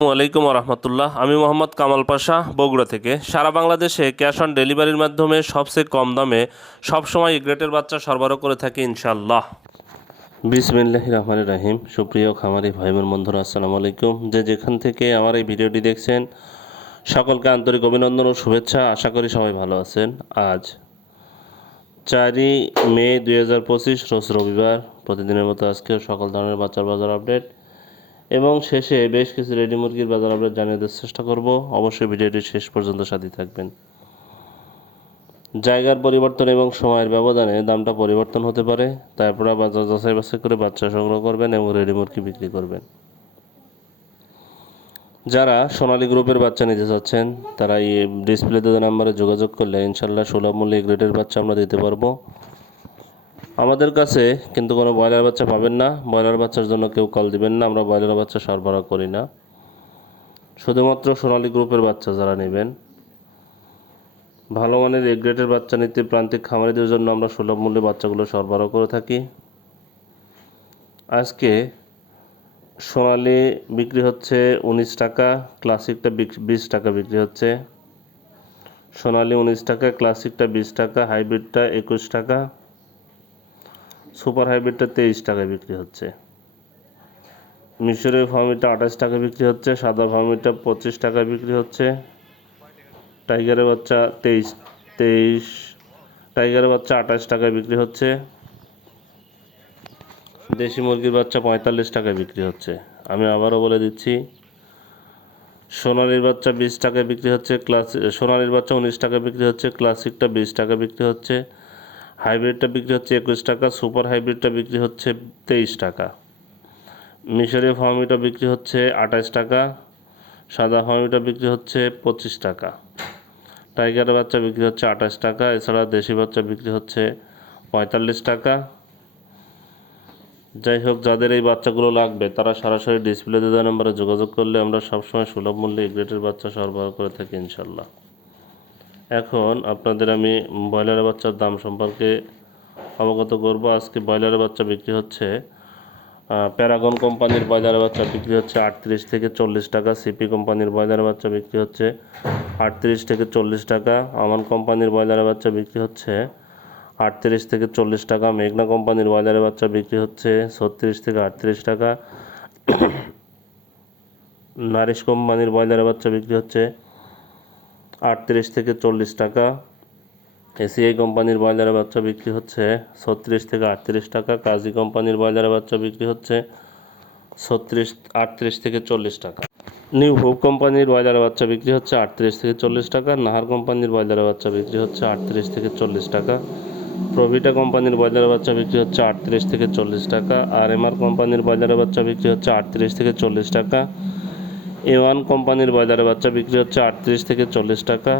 আলাইকুম রহমতুল্লাহ। আমি মোহাম্মদ কামাল পাশা, বগুড়া থেকে। সারা বাংলাদেশে ক্যাশ অন ডেলিভারির মাধ্যমে সবচেয়ে কম দামে সবসময় গ্রেটের বাচ্চা সরবরাহ করে থাকি ইনশাল্লাহ বিসমিল্লাহ রহমান রাহিম। সুপ্রিয় খামারি ভাই বোন বন্ধুরা, আসসালামু আলাইকুম। যে যেখান থেকে আমার এই ভিডিওটি দেখছেন, সকলকে আন্তরিক অভিনন্দন ও শুভেচ্ছা। আশা করি সবাই ভালো আছেন। আজ চারই মে দুই হাজার পঁচিশ, রোজ রবিবার। প্রতিদিনের মতো আজকেও সকল ধরনের বাচ্চার বাজার আপডেট। এবং শেষে বেশ কিছু রেডি মুরগির বাজার আপডেট জানিয়ে দেওয়ার চেষ্টা করব। অবশ্যই ভিডিওটি শেষ পর্যন্ত সাথে থাকবেন। জায়গার পরিবর্তন এবং সময়ের ব্যবধানে দামটা পরিবর্তন হতে পারে। তাই আপনারা বাজার যাচাই বাছাই করে বাচ্চা সংগ্রহ করবেন এবং রেডি মুরগি বিক্রি করবেন। যারা সোনালী গ্রুপের বাচ্চা নিতে চাচ্ছেন, তারা এই ডিসপ্লেতে নাম্বারে যোগাযোগ করলে ইনশাল্লাহ সুলভ মূল্যে গ্রেডের বাচ্চা আমরা দিতে পারব। আমাদের কাছে কিন্তু কোনো ব্রয়লার বাচ্চা পাবেন না। ব্রয়লার বাচ্চার জন্য কেউ কল দিবেন না, আমরা ব্রয়লার বাচ্চা সরবরাহ করি না। শুধুমাত্র সোনালী গ্রুপের বাচ্চা যারা নেবেন। ভালো মানের এ গ্রেডের বাচ্চা নিতে প্রান্তিক খামারিদের জন্য আমরা সুলভ মূল্যে বাচ্চাগুলো সরবরাহ করে থাকি। আজকে সোনালি বিক্রি হচ্ছে উনিশ টাকা, ক্লাসিকটা বিশ টাকা বিক্রি হচ্ছে। সোনালি উনিশ টাকা, ক্লাসিকটা বিশ টাকা, হাইব্রিডটা একুশ টাকা। সুপার হাইব্রিডটা তেইশ টাকায় বিক্রি হচ্ছে। মিশরের ফার্মিটা আঠাশ টাকা বিক্রি হচ্ছে, সাদা ফার্মিটা পঁচিশ টাকায় বিক্রি হচ্ছে। টাইগারের বাচ্চা তেইশ তেইশ, টাইগারের বাচ্চা আঠাশ টাকায় বিক্রি হচ্ছে। দেশি মুরগির বাচ্চা পঁয়তাল্লিশ টাকায় বিক্রি হচ্ছে। আমি আবারও বলে দিচ্ছি, সোনালির বাচ্চা বিশ টাকায় বিক্রি হচ্ছে, ক্লাস, সোনালির বাচ্চা উনিশ টাকায় বিক্রি হচ্ছে, ক্লাসিকটা বিশ টাকা বিক্রি হচ্ছে। হাইব্রিডটা বিক্রি হচ্ছে একুশ টাকা, সুপার হাইব্রিডটা বিক্রি হচ্ছে তেইশ টাকা। মিশরীয় ফার্মিটা বিক্রি হচ্ছে আঠাশ টাকা, সাদা ফার্মিটা বিক্রি হচ্ছে পঁচিশ টাকা। টাইগারের বাচ্চা বিক্রি হচ্ছে আঠাশ টাকা, এছাড়া দেশি বাচ্চা বিক্রি হচ্ছে পঁয়তাল্লিশ টাকা। যাই হোক, যাদের এই বাচ্চাগুলো লাগবে, তারা সরাসরি ডিসপ্লে দেওয়া নম্বরে যোগাযোগ করলে আমরা সবসময় সুলভ মূল্যে গ্রেটের বাচ্চা সরবরাহ করে থাকি ইনশাল্লাহ। এখন আপনাদের আমি ব্রয়লারের বাচ্চার দাম সম্পর্কে অবগত করব। আজকে ব্রয়লারের বাচ্চা বিক্রি হচ্ছে প্যারাগন কোম্পানির ব্রয়লারের বাচ্চা বিক্রি হচ্ছে আটত্রিশ থেকে চল্লিশ টাকা, সিপি কোম্পানির ব্রয়লার বাচ্চা বিক্রি হচ্ছে আটত্রিশ থেকে চল্লিশ টাকা, আমান কোম্পানির ব্রয়লারের বাচ্চা বিক্রি হচ্ছে আটত্রিশ থেকে চল্লিশ টাকা, মেঘনা কোম্পানির ব্রয়লারের বাচ্চা বিক্রি হচ্ছে ছত্রিশ থেকে আটত্রিশ টাকা। নারিশ কোম্পানির ব্রয়লারের বাচ্চা বিক্রি হচ্ছে আটত্রিশ থেকে চল্লিশ টাকা। এসিআই কোম্পানির ব্রয়লারের বাচ্চা বিক্রি হচ্ছে ছত্রিশ থেকে আটত্রিশ টাকা। কাজী কোম্পানির ব্রয়লারের বাচ্চা বিক্রি হচ্ছে ছত্রিশ, আটত্রিশ থেকে চল্লিশ টাকা। নিউ হোপ কোম্পানির ব্রয়লারের বাচ্চা বিক্রি হচ্ছে আটত্রিশ থেকে চল্লিশ টাকা। নাহার কোম্পানির ব্রয়লারের বাচ্চা বিক্রি হচ্ছে আটত্রিশ থেকে চল্লিশ টাকা। প্রভিটা কোম্পানির ব্রয়লারের বাচ্চা বিক্রি হচ্ছে আটত্রিশ থেকে চল্লিশ টাকা। আর এমআর কোম্পানির ব্রয়লারের বাচ্চা বিক্রি হচ্ছে আটত্রিশ থেকে চল্লিশ টাকা। এ ওয়ান কোম্পানির বাজারে বাচ্চা বিক্রি হচ্ছে আটত্রিশ থেকে চল্লিশ টাকা।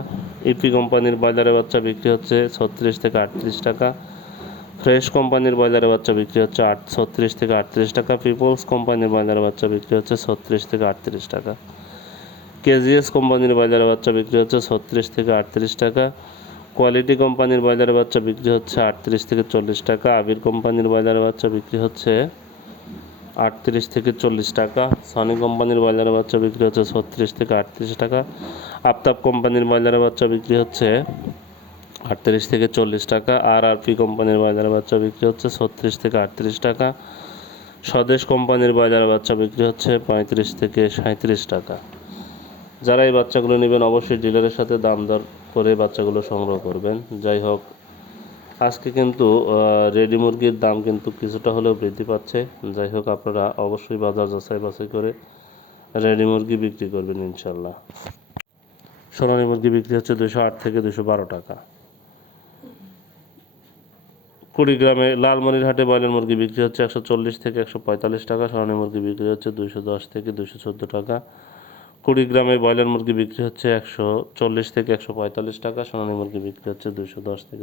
ইপি কোম্পানির বাজারে বাচ্চা বিক্রি হচ্ছে ছত্রিশ থেকে আটত্রিশ টাকা। ফ্রেশ কোম্পানির বাজারে বাচ্চা বিক্রি হচ্ছে আট, ছত্রিশ থেকে আটত্রিশ টাকা। পিপলস কোম্পানির বাজারে বাচ্চা বিক্রি হচ্ছে ছত্রিশ থেকে আটত্রিশ টাকা। কেজিএস কোম্পানির বাজারে বাচ্চা বিক্রি হচ্ছে ছত্রিশ থেকে আটত্রিশ টাকা। কোয়ালিটি কোম্পানির বাজারে বাচ্চা বিক্রি হচ্ছে আটত্রিশ থেকে চল্লিশ টাকা। আবির কোম্পানির বাজারে বাচ্চা বিক্রি হচ্ছে আটত্রিশ থেকে চল্লিশ টাকা। সনি কোম্পানির বাজারে বাচ্চা বিক্রি হচ্ছে ছত্রিশ থেকে আটত্রিশ টাকা। আফতাব কোম্পানির বাজারে বাচ্চা বিক্রি হচ্ছে আটত্রিশ থেকে চল্লিশ টাকা। আর আর পি কোম্পানির বাজারে বাচ্চা বিক্রি হচ্ছে ছত্রিশ থেকে আটত্রিশ টাকা। স্বদেশ কোম্পানির বাজারে বাচ্চা বিক্রি হচ্ছে পঁয়ত্রিশ থেকে সাঁত্রিশ টাকা। যারা এই বাচ্চাগুলো নেবেন, অবশ্যই ডিলারের সাথে দাম দর করে বাচ্চাগুলো সংগ্রহ করবেন। যাই হোক আজকে কিন্তু রেডি মুরগির দাম কিন্তু কিছুটা হলেও বৃদ্ধি পাচ্ছে। যাই হোক, আপনারা অবশ্যই বাজার যাচাই বাছাই করে রেডি মুরগি বিক্রি করবেন ইনশাল্লাহ সোনালি মুরগি বিক্রি হচ্ছে দুশো আট থেকে দুশো বারো টাকা। কুড়িগ্রামে লালমনিরহাটে ব্রয়লার মুরগি বিক্রি হচ্ছে একশো চল্লিশ থেকে একশো পঁয়তাল্লিশ টাকা, সোনালি মুরগি বিক্রি হচ্ছে দুশো দশ থেকে দুশো চোদ্দ টাকা। কুড়িগ্রামে ব্রয়লার মুরগি বিক্রি হচ্ছে একশো চল্লিশ থেকে একশো পঁয়তাল্লিশ টাকা, সোনালি মুরগি বিক্রি হচ্ছে দুশো দশ থেকে